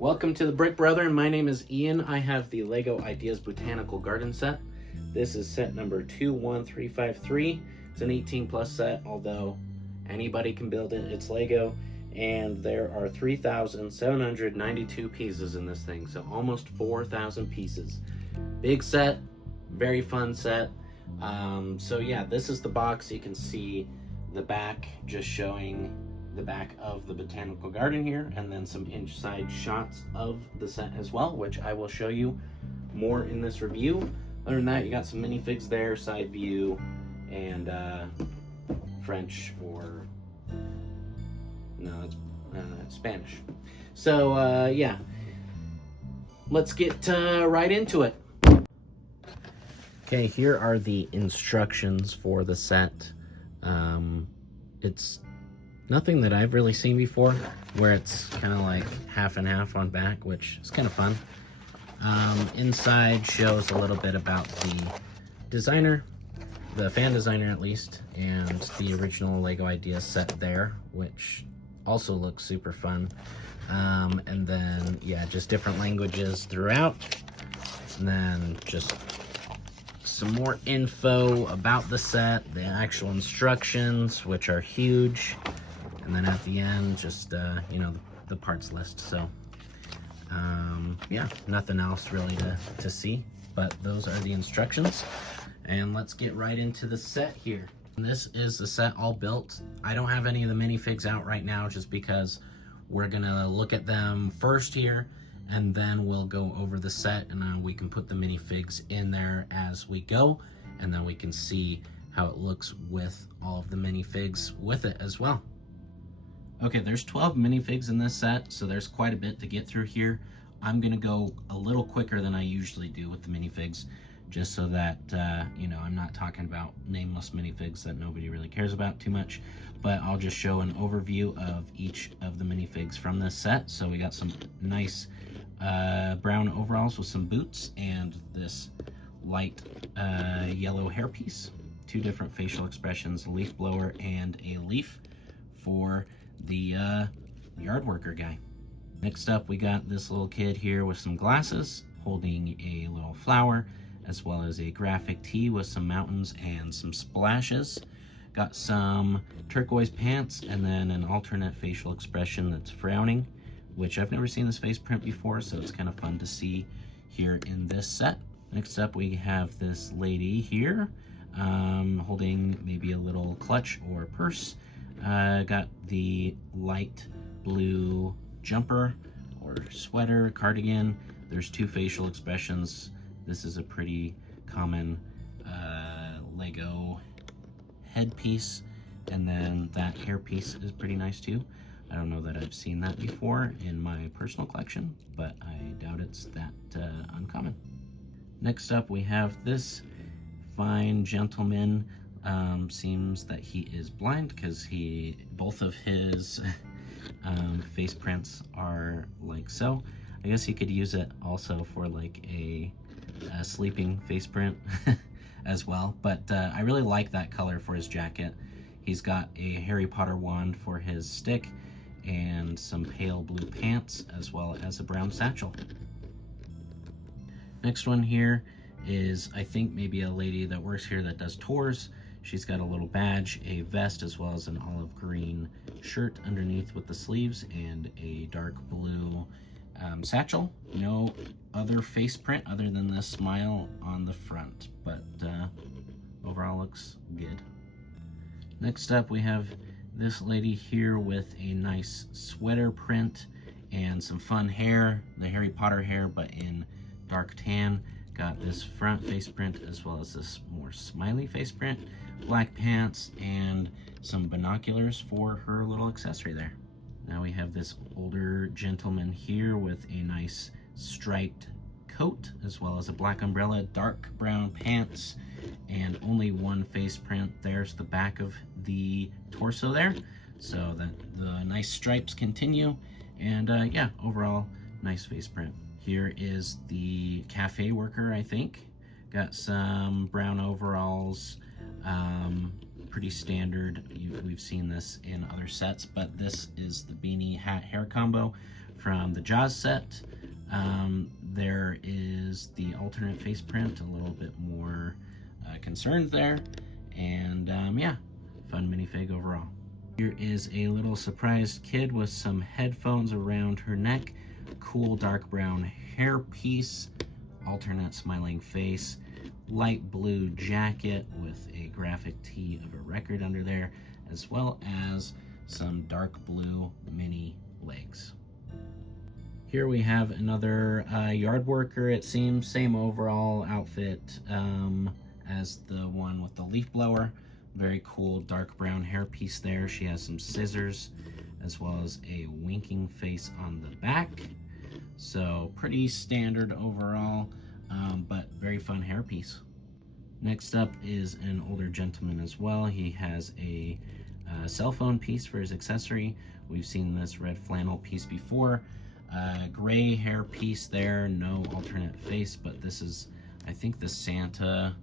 Welcome to the Brick Brother. My name is Ian. I have the LEGO Ideas Botanical Garden set. This is set number 21353. It's an 18 plus set, although anybody can build it. It's LEGO, and there are 3,792 pieces in this thing, so almost 4,000 pieces. Big set, very fun set. So yeah, this is the box. You can see the back just showing the back of the botanical garden here, and then some inside shots of the set as well, which I will show you more in this review. Other than that, you got some minifigs there, side view, and French, or no, it's Spanish. So yeah, let's get right into it. Okay, here are the instructions for the set. It's nothing that I've really seen before, where it's kind of like half and half on back, which is kind of fun. Inside shows a little bit about the designer, the fan designer at least, and the original LEGO Ideas set there, which also looks super fun. And then, yeah, just different languages throughout. And then just some more info about the set, the actual instructions, which are huge. And then at the end, just, you know, the parts list. So, yeah, nothing else really to see, but those are the instructions. And let's get right into the set here. This is the set all built. I don't have any of the minifigs out right now just because we're gonna look at them first here, and then we'll go over the set, and we can put the minifigs in there as we go, and then we can see how it looks with all of the minifigs with it as well. Okay, there's 12 minifigs in this set, so there's quite a bit to get through here. I'm gonna go a little quicker than I usually do with the minifigs, just so that, you know, I'm not talking about nameless minifigs that nobody really cares about too much, but I'll just show an overview of each of the minifigs from this set. So we got some nice brown overalls with some boots, and this light yellow hairpiece, two different facial expressions, a leaf blower and a leaf for the yard worker guy. Next up, we got this little kid here with some glasses holding a little flower, as well as a graphic tee with some mountains and some splashes. Got some turquoise pants, and then an alternate facial expression that's frowning, which I've never seen this face print before, so it's kind of fun to see here in this set. Next up, we have this lady here holding maybe a little clutch or purse. Got the light blue jumper or sweater, cardigan. There's two facial expressions. This is a pretty common LEGO headpiece, and then that hairpiece is pretty nice too. I don't know that I've seen that before in my personal collection, but I doubt it's that uncommon. Next up, we have this fine gentleman. Seems that he is blind because both of his face prints are like so. I guess he could use it also for like a sleeping face print as well, but I really like that color for his jacket. He's got a Harry Potter wand for his stick, and some pale blue pants, as well as a brown satchel. Next one here is, I think, maybe a lady that works here that does tours. She's got a little badge, a vest, as well as an olive green shirt underneath with the sleeves, and a dark blue satchel. No other face print other than this smile on the front, but overall looks good. Next up, we have this lady here with a nice sweater print and some fun hair, the Harry Potter hair, but in dark tan. Got this front face print as well as this more smiley face print, black pants, and some binoculars for her little accessory there. Now we have this older gentleman here with a nice striped coat, as well as a black umbrella, dark brown pants, and only one face print. There's the back of the torso there, so that the nice stripes continue, and yeah, overall nice face print. Here is the cafe worker, I think. Got some brown overalls, pretty standard. We've seen this in other sets, but this is the beanie hat hair combo from the Jaws set. There is the alternate face print, a little bit more concerned there. And yeah, fun minifig overall. Here is a little surprised kid with some headphones around her neck, cool dark brown hair piece, alternate smiling face, light blue jacket with a graphic tee of a record under there, as well as some dark blue mini legs. Here we have another yard worker, it seems, same overall outfit as the one with the leaf blower. Very cool dark brown hair piece there. She has some scissors as well as a winking face on the back. So pretty standard overall, but very fun hair piece. Next up is an older gentleman as well. He has a cell phone piece for his accessory. We've seen this red flannel piece before. Gray hair piece there, no alternate face, but this is, I think, the Santa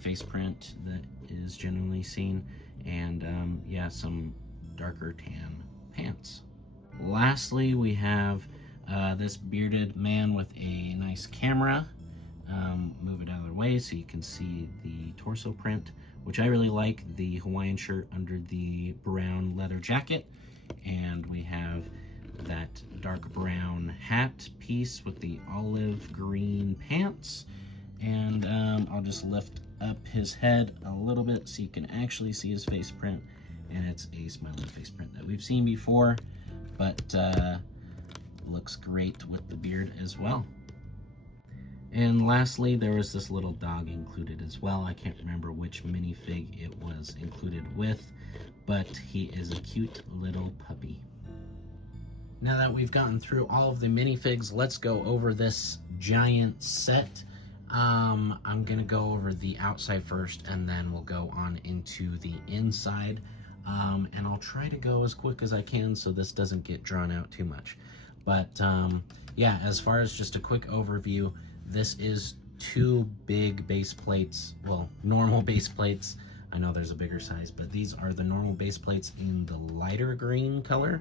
face print that is generally seen. And yeah, some darker tan pants. Lastly, we have this bearded man with a nice camera. Move it out of the way so you can see the torso print, which I really like, the Hawaiian shirt under the brown leather jacket. And we have that dark brown hat piece with the olive green pants. And I'll just lift up his head a little bit so you can actually see his face print. And it's a smiling face print that we've seen before, but looks great with the beard as well. And lastly, there was this little dog included as well. I can't remember which minifig it was included with, but he is a cute little puppy. Now that we've gotten through all of the minifigs, let's go over this giant set. I'm gonna go over the outside first, and then we'll go on into the inside. And I'll try to go as quick as I can so this doesn't get drawn out too much. But yeah, as far as just a quick overview, this is two big base plates, well, normal base plates. I know there's a bigger size, but these are the normal base plates in the lighter green color.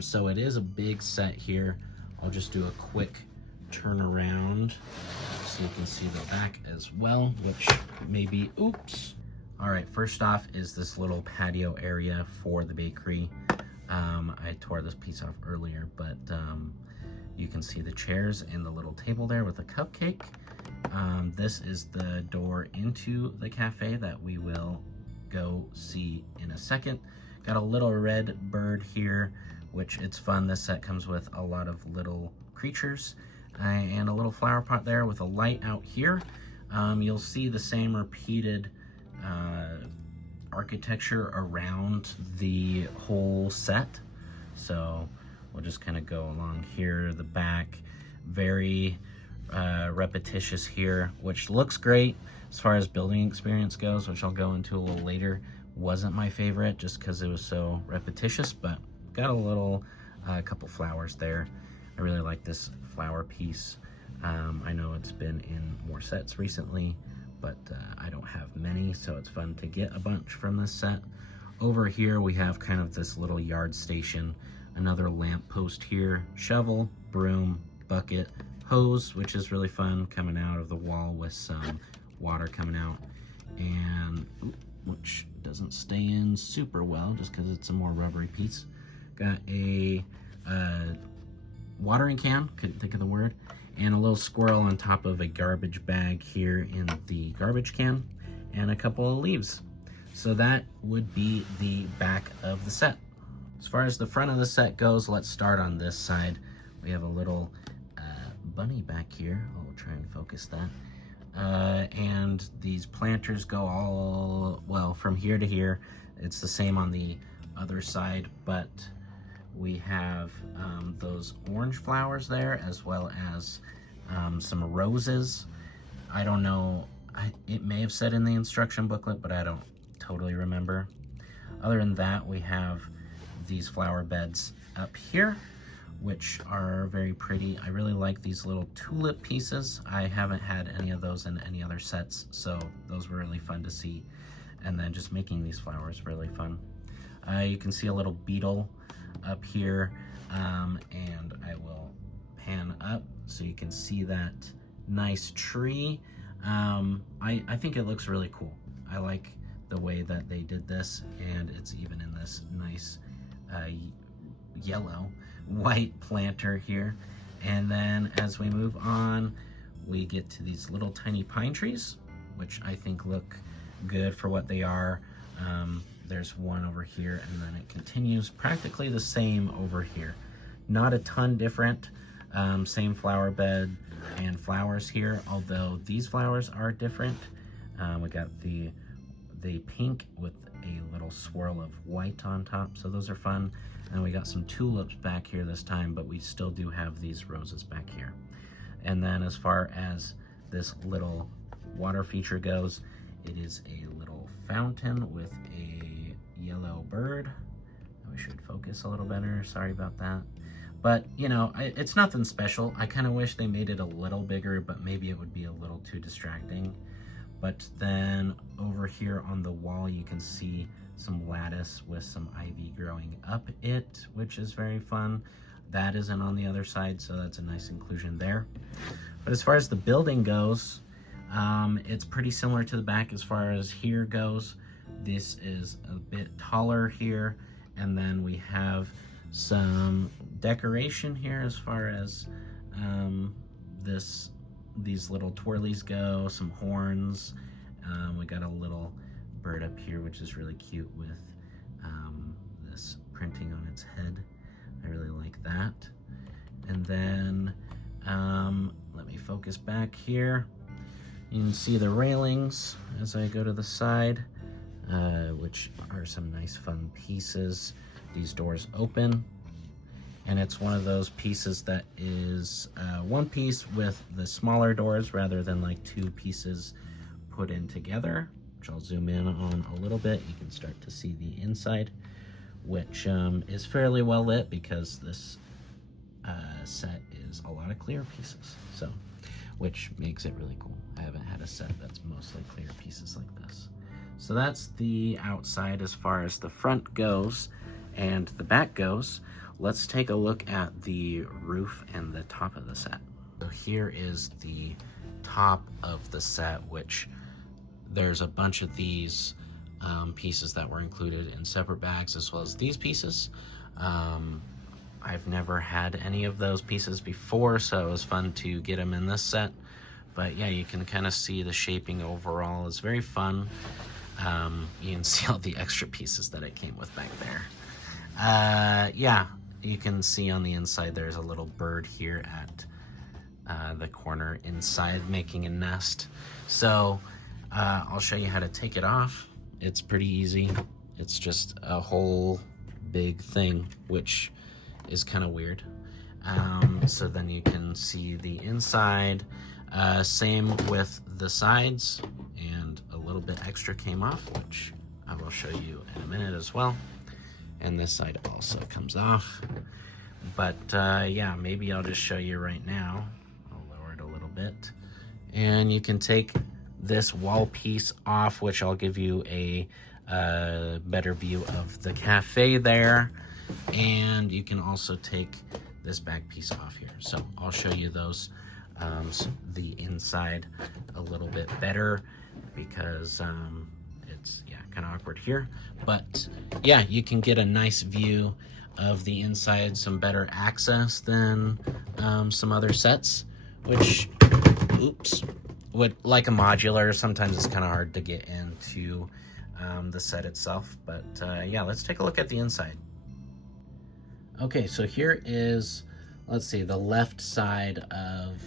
So it is a big set here. I'll just do a quick turn around so you can see the back as well, which may be, oops. All right, first off is this little patio area for the bakery. I tore this piece off earlier, but you can see the chairs and the little table there with a cupcake. This is the door into the cafe that we will go see in a second. Got a little red bird here, which it's fun. This set comes with a lot of little creatures and a little flower pot there with a light out here. You'll see the same repeated architecture around the whole set. So we'll just kind of go along here, the back, very repetitious here, which looks great as far as building experience goes, which I'll go into a little later. Wasn't my favorite just because it was so repetitious, but got a little couple flowers there. I really like this flower piece. I know it's been in more sets recently, but I don't have many, so it's fun to get a bunch from this set. Over here we have kind of this little yard station, another lamp post here, shovel, broom, bucket, hose, which is really fun, coming out of the wall with some water coming out, and which doesn't stay in super well just because it's a more rubbery piece. Got a watering can, couldn't think of the word, and a little squirrel on top of a garbage bag here in the garbage can, and a couple of leaves. So that would be the back of the set. As far as the front of the set goes, let's start on this side. We have a little bunny back here. I'll try and focus that. And these planters go all, well, from here to here. It's the same on the other side, but we have those orange flowers there, as well as some roses. I don't know, it may have said in the instruction booklet, but I don't totally remember. Other than that, we have these flower beds up here, which are very pretty. I really like these little tulip pieces. I haven't had any of those in any other sets, so those were really fun to see. And then just making these flowers really fun. You can see a little beetle up here. And I will pan up so you can see that nice tree. I think it looks really cool. I like the way that they did this, and it's even in this nice yellow white planter here. And then as we move on, we get to these little tiny pine trees, which I think look good for what they are. There's one over here, and then it continues practically the same over here. Not a ton different. Same flower bed and flowers here, although these flowers are different. We got the pink with a little swirl of white on top, so those are fun. And we got some tulips back here this time, but we still do have these roses back here. And then as far as this little water feature goes, it is a little fountain with a yellow bird. We should focus a little better, sorry about that. But, you know, it's nothing special. I kind of wish they made it a little bigger, but maybe it would be a little too distracting. But then over here on the wall, you can see some lattice with some ivy growing up it, which is very fun. That isn't on the other side, so that's a nice inclusion there. But as far as the building goes, it's pretty similar to the back as far as here goes. This is a bit taller here, and then we have some decoration here as far as these little twirlies go, some horns. We got a little bird up here, which is really cute with this printing on its head. I really like that. And then let me focus back here. You can see the railings as I go to the side, which are some nice fun pieces. These doors open, and it's one of those pieces that is one piece with the smaller doors rather than like two pieces put in together, which I'll zoom in on a little bit. You can start to see the inside, which is fairly well lit because this set is a lot of clear pieces, so which makes it really cool. I haven't had a set that's mostly clear pieces like this. So that's the outside as far as the front goes, and the back goes. Let's take a look at the roof and the top of the set. So here is the top of the set, which there's a bunch of these pieces that were included in separate bags, as well as these pieces. I've never had any of those pieces before, so it was fun to get them in this set. But yeah, you can kind of see the shaping overall is very fun. You can see all the extra pieces that it came with back there. Yeah, you can see on the inside there's a little bird here at the corner inside making a nest. So I'll show you how to take it off. It's pretty easy. It's just a whole big thing, which is kind of weird. So then you can see the inside. Same with the sides, and a little bit extra came off, which I will show you in a minute as well. And this side also comes off. But yeah, maybe I'll just show you right now. I'll lower it a little bit. And you can take this wall piece off, which I'll give you a better view of the cafe there. And you can also take this back piece off here. So I'll show you those, the inside a little bit better because it's kind of awkward here. But yeah, you can get a nice view of the inside, some better access than some other sets, which, like a modular, sometimes it's kind of hard to get into the set itself. But yeah, let's take a look at the inside. Okay, so here is, let's see, the left side of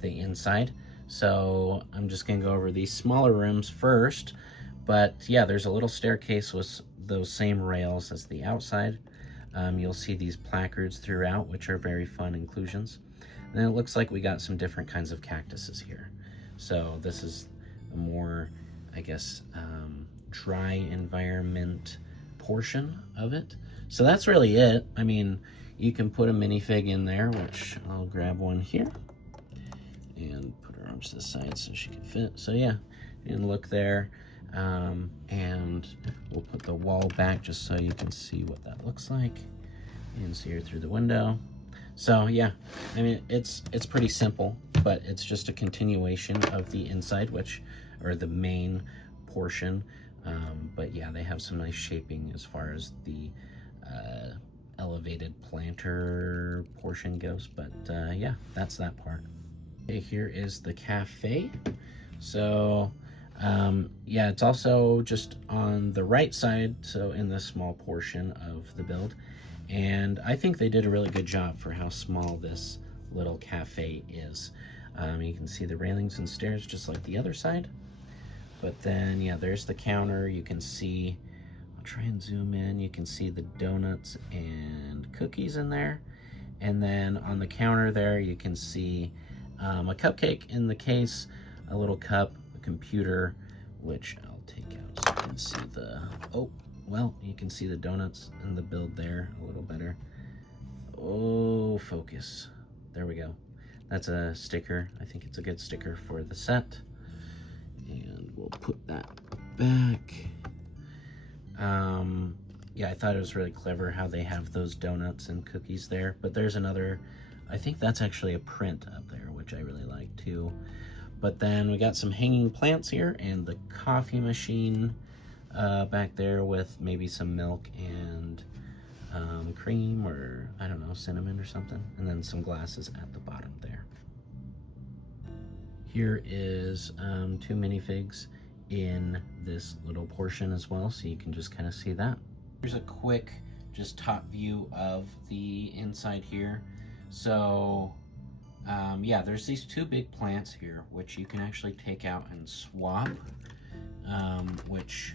the inside. So I'm just gonna go over these smaller rooms first. But yeah, there's a little staircase with those same rails as the outside. You'll see these placards throughout, which are very fun inclusions. And then it looks like we got some different kinds of cactuses here. So this is a more, I guess, dry environment portion of it. So that's really it. I mean, you can put a minifig in there, which I'll grab one here and put her arms to the side so she can fit. So yeah, you can look there. And we'll put the wall back just so you can see what that looks like. You can see her through the window. So yeah, I mean, it's pretty simple, but it's just a continuation of the inside, or the main portion. But yeah, they have some nice shaping as far as the elevated planter portion goes. But yeah, that's that part. Okay, here is the cafe. So yeah, it's also just on the right side, so in this small portion of the build. And I think they did a really good job for how small this little cafe is. You can see the railings and stairs just like the other side. But then, yeah, there's the counter. You can see, I'll try and zoom in, you can see the donuts and cookies in there. And then on the counter there, you can see a cupcake in the case, a little cup, a computer, which I'll take out so you can see the, oh, well, you can see the donuts and the build there a little better. Oh, focus. There we go. That's a sticker. I think it's a good sticker for the set. And we'll put that back. Yeah, I thought it was really clever how they have those donuts and cookies there. But there's another, I think that's actually a print up there, which I really like too. But then we got some hanging plants here and the coffee machine back there with maybe some milk and cream, or I don't know, cinnamon or something. And then some glasses at the bottom there. Here is 2 minifigs in this little portion as well, so you can just kind of see that. Here's a quick just top view of the inside here. So yeah, there's these 2 big plants here which you can actually take out and swap, which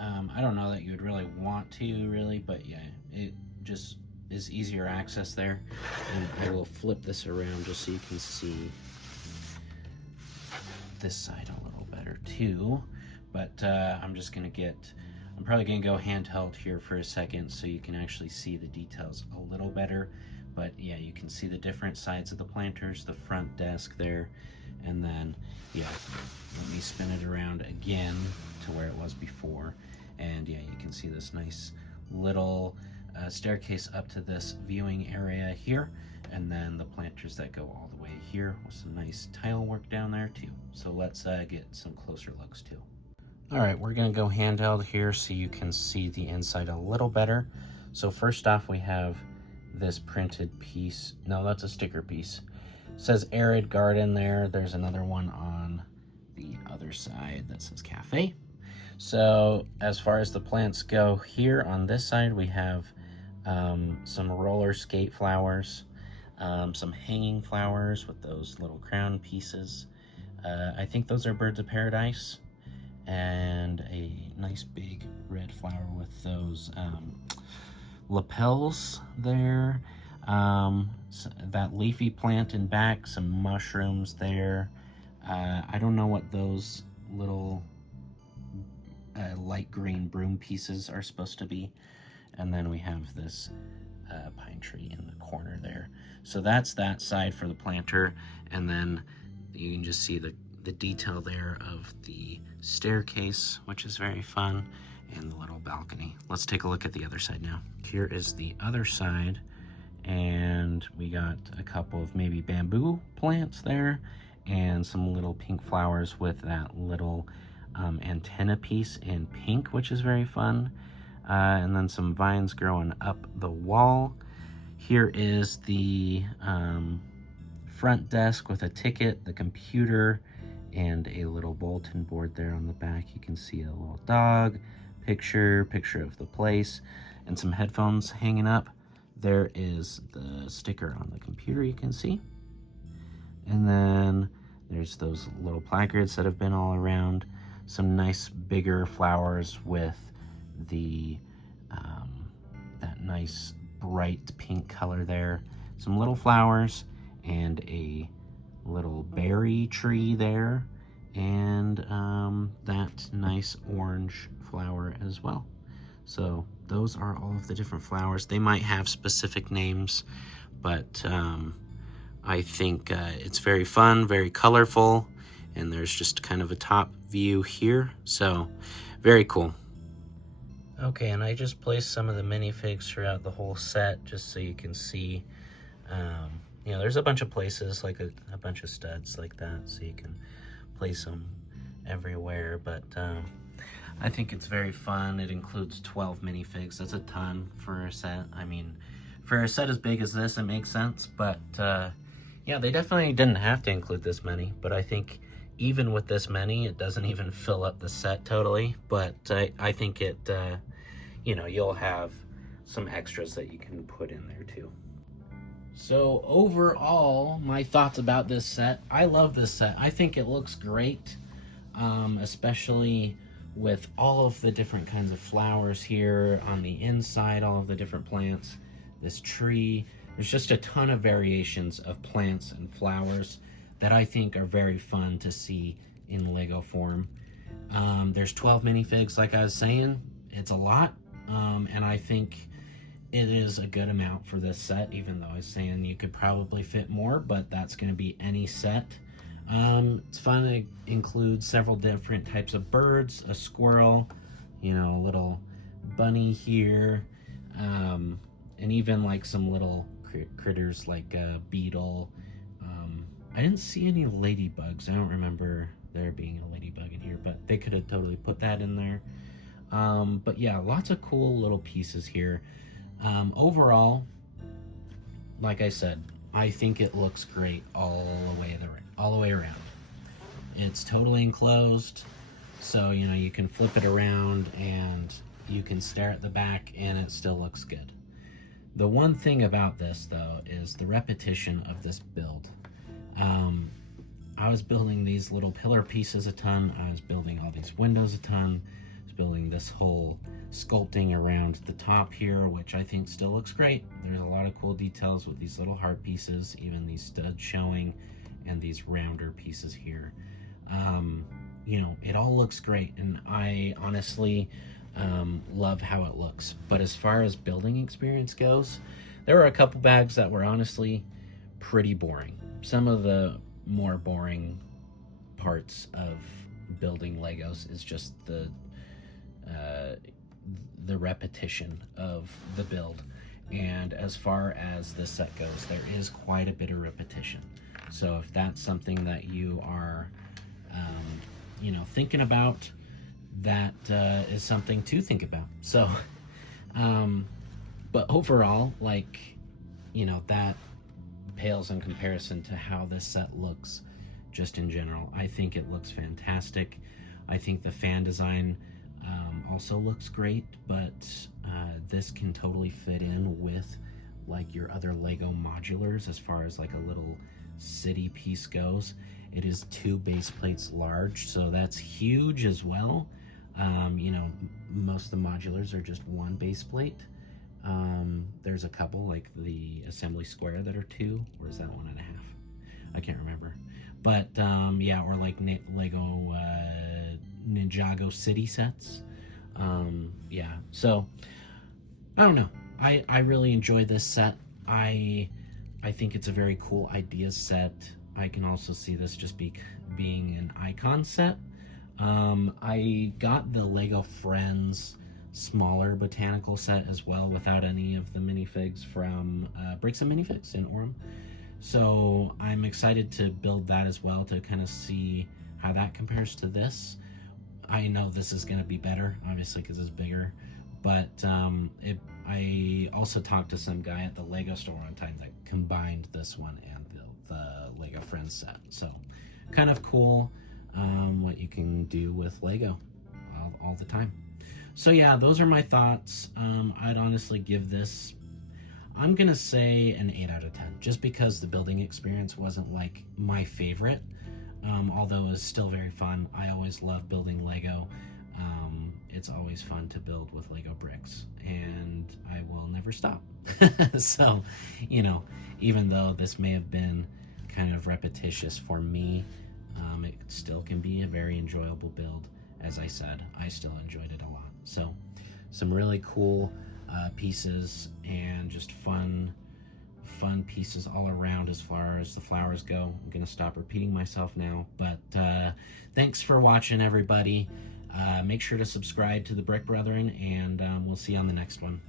I don't know that you would really want to really, but yeah, it just is easier access there. And I will flip this around just so you can see this side a little better too. But I'm probably gonna go handheld here for a second so you can actually see the details a little better. But yeah, you can see the different sides of the planters, the front desk there, and then yeah, let me spin it around again to where it was before. And yeah, you can see this nice little staircase up to this viewing area here, and then the planters that go all the way here with some nice tile work down there too. So let's get some closer looks too. All right, we're gonna go handheld here so you can see the inside a little better. So first off, we have this printed piece. No, that's a sticker piece. It says arid garden there. There's another one on the other side that says cafe. So as far as the plants go, here on this side we have some roller skate flowers, some hanging flowers with those little crown pieces. I think those are birds of paradise, and a nice big red flower with those lapels there. So that leafy plant in back, some mushrooms there. I don't know what those little light green broom pieces are supposed to be. And then we have this pine tree in the corner there. So that's that side for the planter. And then you can just see the detail there of the staircase, which is very fun, and the little balcony. Let's take a look at the other side now. Here is the other side, and we got a couple of maybe bamboo plants there, and some little pink flowers with that little antenna piece in pink, which is very fun. And then some vines growing up the wall. Here is the front desk with a ticket, the computer, and a little bulletin board there on the back. You can see a little dog, picture of the place, and some headphones hanging up. There is the sticker on the computer you can see. And then there's those little placards that have been all around. Some nice bigger flowers with the that nice bright pink color there. Some little flowers and a little berry tree there, and that nice orange flower as well. So those are all of the different flowers. They might have specific names, but I think it's very fun, very colorful, and there's just kind of a top view here. So very cool. Okay, and I just placed some of the minifigs throughout the whole set just so you can see. You know, there's a bunch of places, like a bunch of studs like that, so you can place them everywhere. But I think it's very fun. It includes 12 minifigs. That's a ton for a set. I mean, for a set as big as this, it makes sense. But yeah, they definitely didn't have to include this many. But I think even with this many, it doesn't even fill up the set totally. But I think it, you know, you'll have some extras that you can put in there too. So overall, my thoughts about this set. I love this set. I think it looks great, especially with all of the different kinds of flowers here on the inside, all of the different plants, this tree. There's just a ton of variations of plants and flowers that I think are very fun to see in Lego form. There's 12 minifigs, like I was saying. It's a lot, and I think it is a good amount for this set, even though I was saying you could probably fit more, but that's going to be any set. It's fun to include several different types of birds, a squirrel, you know, a little bunny here, and even like some little critters like a beetle. I didn't see any ladybugs. I don't remember there being a ladybug in here, but they could have totally put that in there. But yeah, lots of cool little pieces here. Overall, like I said, I think it looks great all the way around. It's totally enclosed, so you know you can flip it around and you can stare at the back and it still looks good. The one thing about this though is the repetition of this build. I was building these little pillar pieces a ton. I was building all these windows a ton. I was building this whole sculpting around the top here, which I think still looks great. There's a lot of cool details with these little heart pieces, even these studs showing, and these rounder pieces here. You know, it all looks great, and I honestly love how it looks. But as far as building experience goes, there were a couple bags that were honestly pretty boring. Some of the more boring parts of building Legos is just the repetition of the build. And as far as the set goes, there is quite a bit of repetition. So if that's something that you are, you know, thinking about, that is something to think about. So, but overall, like, you know, that pales in comparison to how this set looks just in general. I think it looks fantastic. I think the fan design also looks great, but this can totally fit in with like your other Lego modulars as far as like a little city piece goes. It is 2 base plates large, so that's huge as well. You know, most of the modulars are just 1 base plate. There's a couple like the assembly square that are 2, or is that 1.5? I can't remember. But yeah, or like Lego Ninjago city sets. Yeah, so I don't know. I really enjoy this set. I think it's a very cool idea set. I can also see this just being an icon set. I got the Lego Friends smaller botanical set as well without any of the minifigs from Bricks and Minifigs in Orem. So I'm excited to build that as well to kind of see how that compares to this. I know this is going to be better, obviously, because it's bigger. But I also talked to some guy at the Lego store one time that combined this one and the Lego Friends set. So kind of cool what you can do with Lego all the time. So yeah, those are my thoughts. I'd honestly give this, I'm going to say an 8 out of 10, just because the building experience wasn't like my favorite. Although it was still very fun. I always love building Lego. It's always fun to build with Lego bricks, and I will never stop. So, you know, even though this may have been kind of repetitious for me, it still can be a very enjoyable build. As I said, I still enjoyed it a lot. So, some really cool pieces and just fun pieces all around as far as the flowers go. I'm gonna stop repeating myself now, but thanks for watching, everybody. Make sure to subscribe to the Brick Brethren, and we'll see you on the next one.